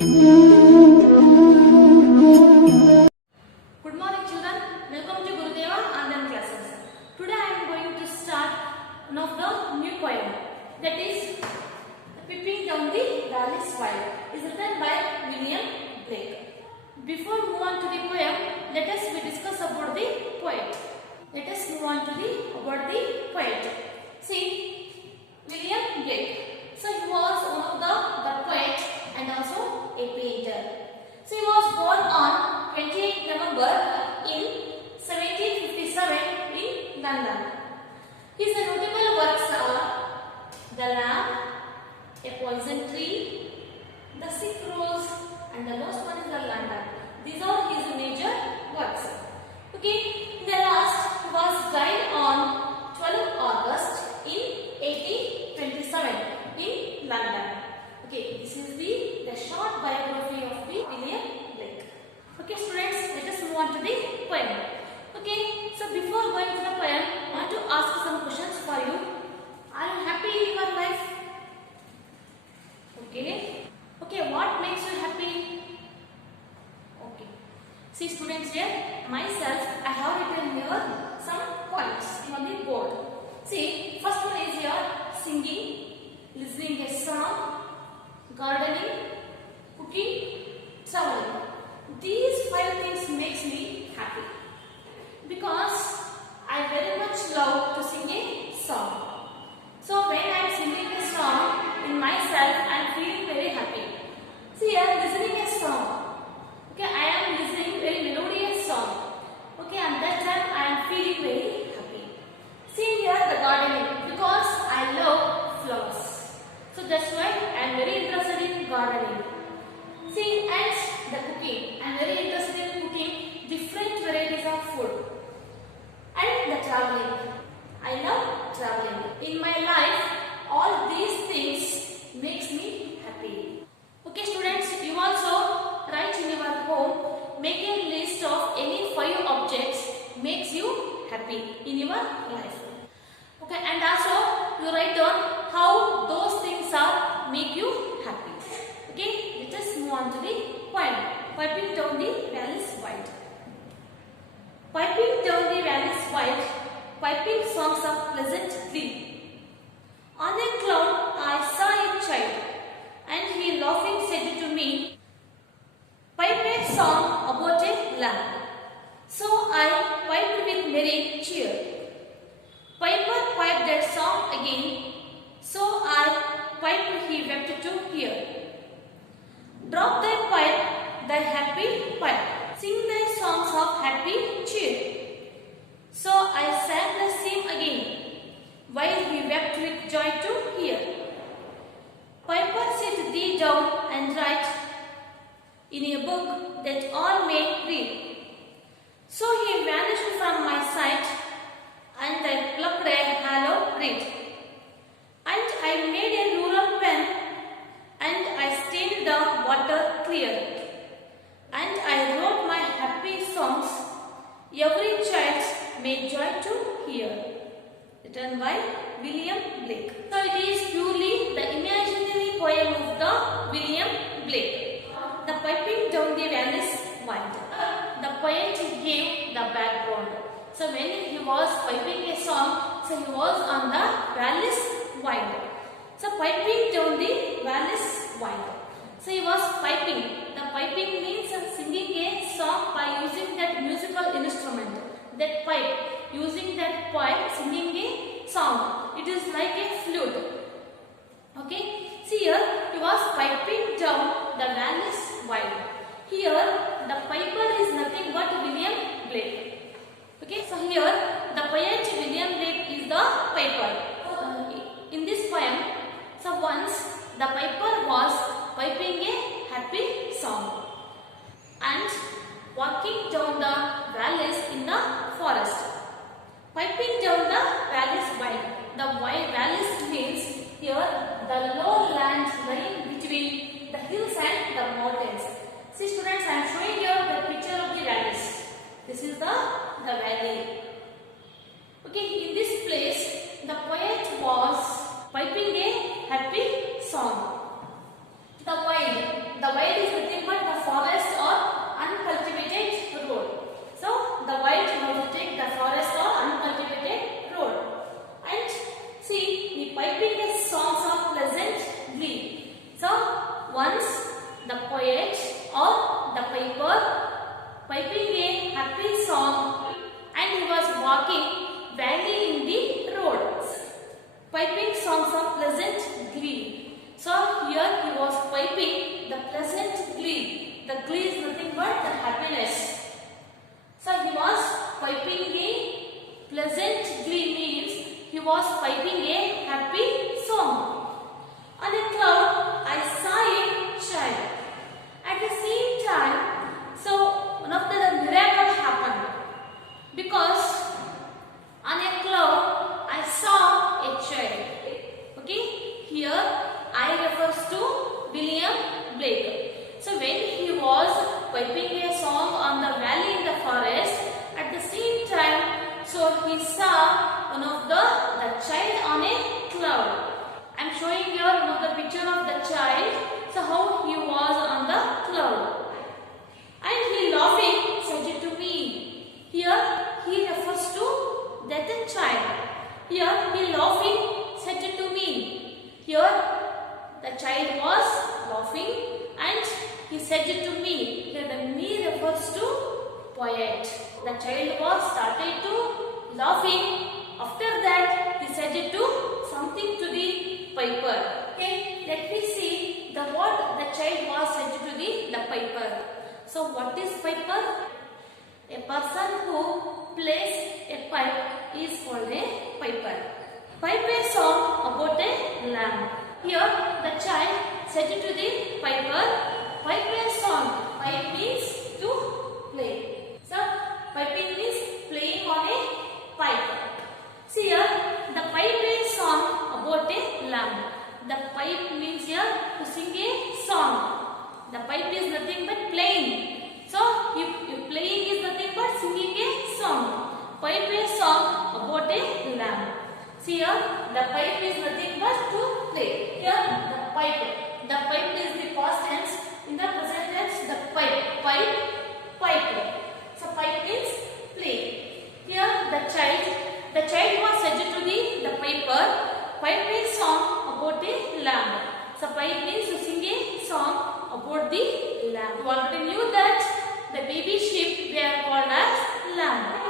Good morning children, welcome to Gurudeva Online classes. Today I am going to start one of the new poem, that is Peeping Down the Valley's Wild, is written by William Blake. Before we move on to the poem, let us discuss about the poet. Let us move on to about the poet. See, William Blake. So he was one of the poet and also a painter. So he was born on 28 November in 1757 in London. His notable works are The Lamb, A Poison Tree, The Sick Rose, and the last one is The London. These are his major works. Okay, in the last, he was died on 12 August in 1827 in London. Okay, this is the short biography of the William Blake. Okay, students, let us move on to the poem. Okay, so before going to the poem, I want to ask some questions for you. Are you happy in your life? Okay. Okay, what makes you happy? Okay. See students, here myself I have written here some points on the board. See, first one is here singing, listening a song, gardening, cooking, traveling. These 5 things makes me happy because I very much love to sing a song. So when I am singing a song in myself, I am feeling very happy. See, I am listening a song. Okay, I am listening very melodious song. Okay, and that time I am feeling very happy. See here the gardening, because I love flowers. So that's why I am very interested in gardening. See, and the cooking. I am very interested in cooking different varieties of food. And the traveling. I love traveling. In my life, all these things makes me happy. Okay students, you also write in your home, make a list of any 5 objects makes you happy in your life. Okay, and also you write down how those things are make you happy. Okay, let us move on to the poem. Piping down the valley's wild. Piping down the valley's wild, piping songs of pleasant glee. On a cloud I saw a child, and he laughing said to me, pipe a song about a lamb. So I piped with merry cheer. Piper piped that song again, so I piped, he wept to hear. Drop thy pipe, thy happy pipe, sing thy songs of happy cheer. So I sang the same again, while he wept with joy to hear. Piper, sit thee down and write in a book that all may read. So he vanished from my sight, and I plucked a hollow reed. And I made a rural pen, and I stained the water clear. And I wrote my happy songs, every child may joy to hear. Written by William Blake. So it is purely the imaginary poem of the William Blake. The piping down the valley's wild. The poet gave the background. So when he was piping a song, so he was on the valley's wild. So piping down the valley's wild. So he was piping. The piping means singing a song by using that musical instrument. That pipe. Using that pipe, singing a song. It is like a flute. Okay. See here, he was piping down the valley's wild. Here, the piper is nothing but William Blake. Okay. So here, the poet William Blake is the piper. In this poem, so once the piper was piping a happy song and walking down the valleys in the forest. Piping down the valleys wild. The valleys means here the low land lying between the hills and the mountains. See students, I am showing you the picture of the valleys. This is the valley. Okay, in this place the poet was piping a happy song. The wild is nothing but the forest or uncultivated road. So the wild now to take the forest or uncultivated road. And see, he piping a songs of pleasant glee. So once the poet or the piper piping a happy song, and he was walking valley in the road, piping songs of pleasant glee. So here he was piping the pleasant glee. The glee is nothing but the happiness. So he was piping a pleasant glee means he was piping a happy song. On a cloud I saw a child. At the same time, so one of the miracle happened, because on a cloud I saw a child. Okay, here I refers to William Blake. So when he was piping a song on the valley in the forest, at the same time, so he saw one of the child on a cloud. I am showing here one of the picture of the child. So how he was on the cloud. And he laughing said to me. Here he refers to that child. Here he laughing said to me. Here the child was laughing and he said to me. Here the me refers to poet. The child was started to laughing. After that he said to something to the piper. Okay, let me see the what the child was said to the piper. So what is piper? A person who plays a pipe is called a piper. Pipe a song about a lamb. Here the child said to the piper, pipe a song. Pipe means to play. So piping means playing on a pipe. See here the pipe a song about a lamb. The pipe means here to sing a song. The pipe is nothing but playing. So if playing is nothing but singing a song. Pipe a song about a lamb. See here the pipe is nothing but to play. Here the pipe. The pipe is the past tense. In the present tense the pipe. Pipe. So pipe means play. Here the child was said to the piper, pipe a song about a lamb. So pipe means to sing a song about the lamb. You already knew that the baby sheep were called as lamb.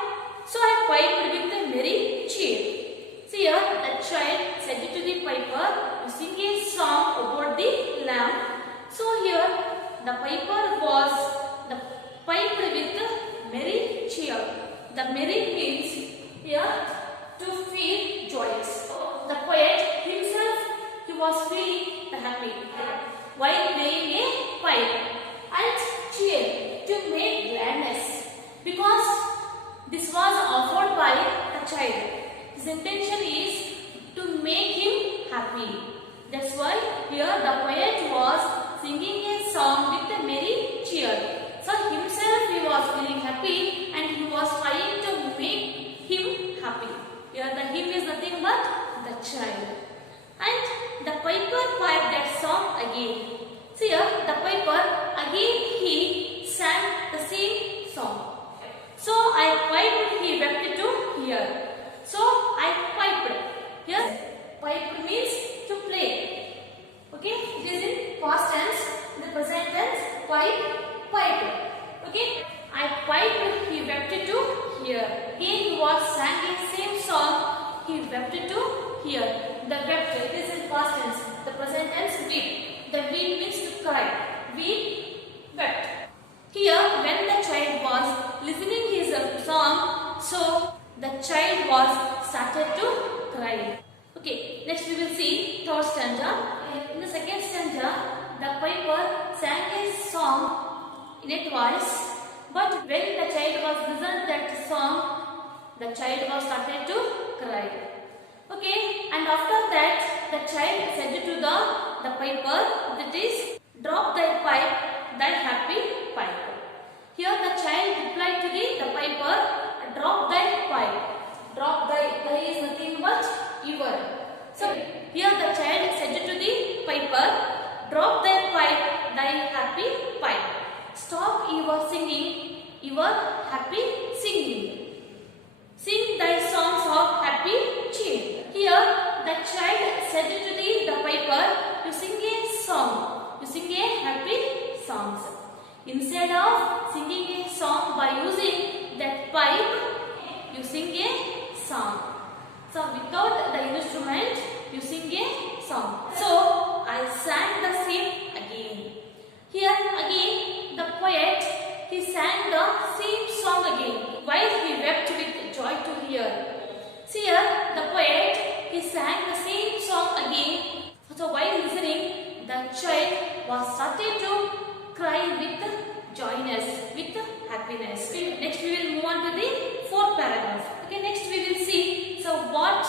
So I piped with a merry cheer. See here the child said to the piper to sing a song about the lamb. So here the piper was piped with a merry cheer. The merry means here to feel joyous. The poet himself, he was feeling happy while playing a pipe, and cheer to make gladness, because this was offered by the child. His intention is to make him happy. That's why here the poet was singing a song with a merry cheer. So himself he was feeling happy and he was trying to make him happy. Here the him is nothing but the child. And the piper piped that song again. See here the piper again he sang the same song. So I piped, he wept to hear. So I piped. Here piped means to play. Okay, it is in past tense. In the present tense piped. Okay, I piped, he wept to hear. Again he was sang the same song, he wept to hear. The wept, it is in past tense. The present tense weep. The weep means to cry. Weep, wept. Here when the child was listening his song, so the child was started to cry. Okay, next we will see third stanza. In the second stanza, the piper sang a song in a voice, but when the child was listened that song, the child was started to cry. Okay, and after that the child said to the piper, that is, drop thy pipe, thy happy pipe. Here the child replied to the piper, drop thy pipe. Drop thy is nothing but your. So here the child said to the piper, drop thy pipe, thy happy your happy singing. Sing thy songs of happy cheer. Here the child said to the piper, you sing a song. You sing a happy songs. Instead of singing a song by using that pipe, you sing a song. So without the instrument, you sing a song. So I sang the same again. Here again the poet, he sang the same song again while he wept with joy to hear. See here the poet, he sang the same song again. So while listening, the child was started to cry with joyness, with happiness. Next we will move on to the fourth paragraph. Okay, next we will see what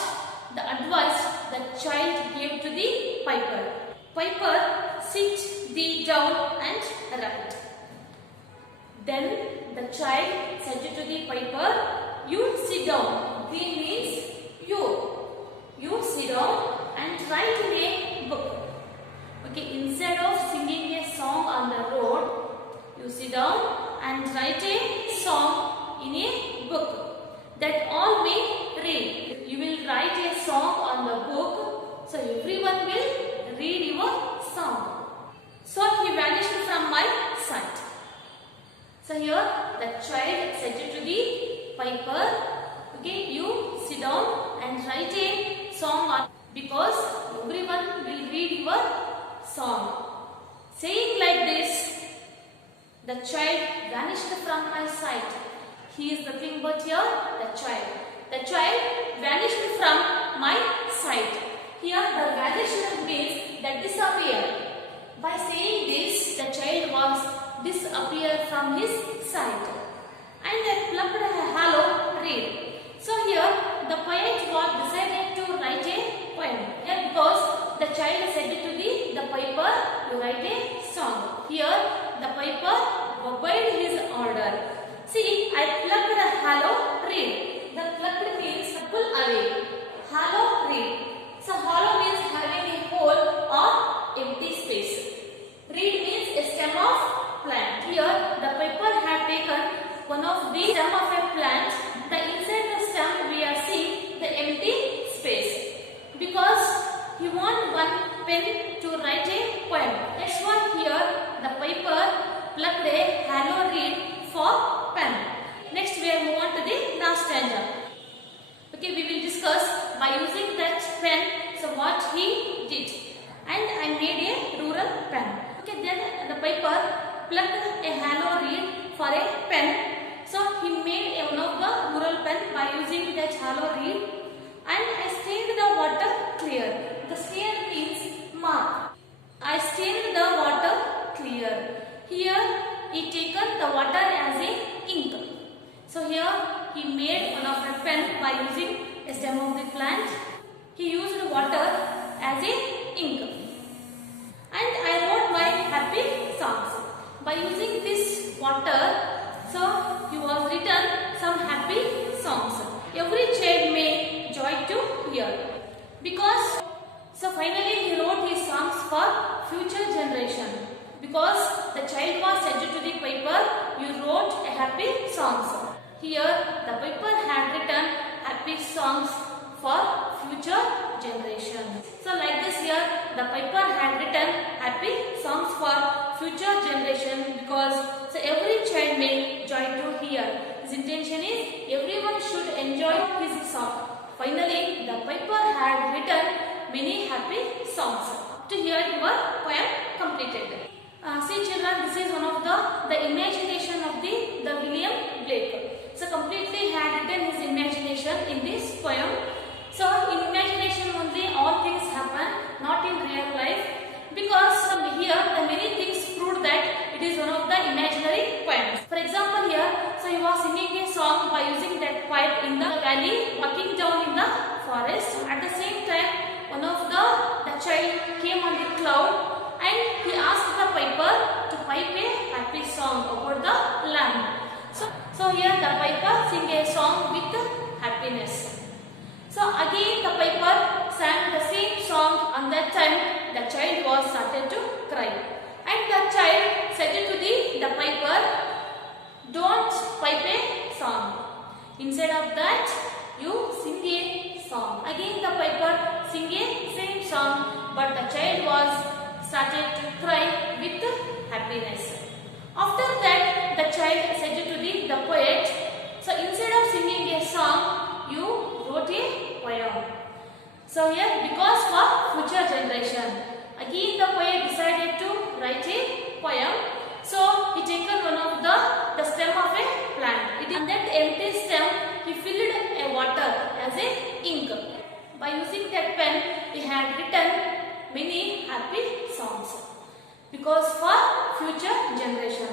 the advice the child gave to the piper. Piper, sit thee down and write. Then the child said to the piper, you sit down. Thee means you. You sit down and write in a book. Okay, instead of singing a song on the road, you sit down and write a song in a book that all may read. You will write a song on the book, so everyone will read your song. So he vanished from my sight. So here the child said to the piper, okay, you sit down and write a song on, because everyone will read your song. Saying like this, the child vanished from my sight. He is nothing but here the child. The child vanished from my sight. Here the vanished means that disappear. By saying this, the child was disappeared from his sight. And I plucked a hollow reed. So here the poet was decided to write a poem. Here because the child said to the piper, you write a song. Here the piper obeyed his order. See, I plucked a hollow reed. The plucked means pull away. Hollow reed. So hollow means having a hole or empty space. Reed means a stem of plant. Here the piper had taken one of the stem of a plant. The inside the stem we are seeing the empty space, because he want one pen to write a poem. That's why here the piper plucked a hollow reed for pen. Next we are move on to the last stanza. Okay, we will discuss by using that pen, so what he did. And I made a rural pen. Okay, then the piper plucked a hollow reed for a pen. So he made one of the rural pen by using that hollow reed, and I stained the water clear. The stain means mark. I stained the water clear. Here he taken the water as a ink. So here he made one of a pen by using a stem of the plant. He used water as a ink. And I wrote my happy songs. By using this water, so he was written some happy songs. Every child may joy to hear. Because, so finally he wrote his songs for future generation. Because the child was said to the piper, you wrote a happy songs. Here the piper had written happy songs for future generation. So like this here, the piper had written happy songs for future generation, because so every child may joy to hear. His intention is everyone should enjoy his song. Finally, the piper had written many happy songs. To hear your poem completed. See children, this is one of the imagination of the William Blake. So completely had written his imagination in this poem. So in imagination only all things happen, not in real life. Because here the many things proved that it is one of the imaginary poems. For example here, so he was singing a song by using that pipe in the valley, walking down in the forest. At the same time, one of the child came on the cloud and he asked the piper to pipe a happy song about the land. So here the piper sing a song with happiness. So again the piper sang the same song. On that time the child was started to cry. And the child said to the piper, don't song. Instead of that, you sing a song. Again the piper sing a same song, but the child was started to cry with happiness. After that, the child said to the poet, so instead of singing a song, you wrote a poem. So here, because for future generation, again the poet decided to write a poem. So he taken one of the stem of a plant. And that empty stem he filled a water as a ink. By using that pen, he had written many happy songs. Because for future generation,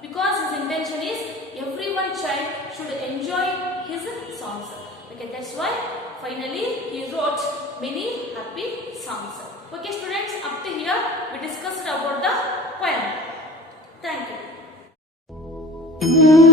because his intention is everyone child should enjoy his songs. Okay, that's why finally he wrote many happy songs. Okay students, up to here we discussed about the poem. Thank you.